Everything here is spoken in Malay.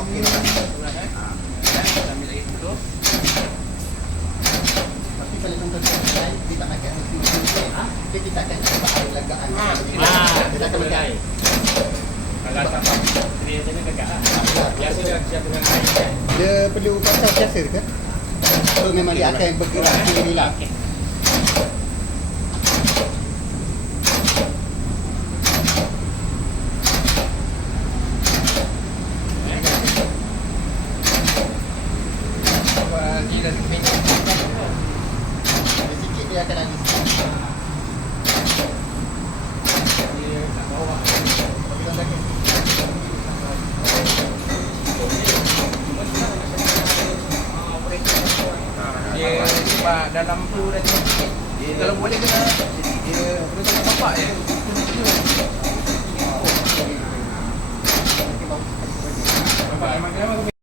Okey dah. Ambil lagi dulu. Tapi kalau contoh kita akan kita akan cuba air legaan. Kita akan legai. Kalau tak dia tadi dekat. Biasa dia siap dengan air kan. Dia perlu pasal biasa ke? So memang dia akan bergerak sendiri lah. Sikit dia akan ada. Dia tak bawa. Dia sebab dalam tu dah sikit. Dia kalau boleh kena dia kena bapak je. Bapak memang kenapa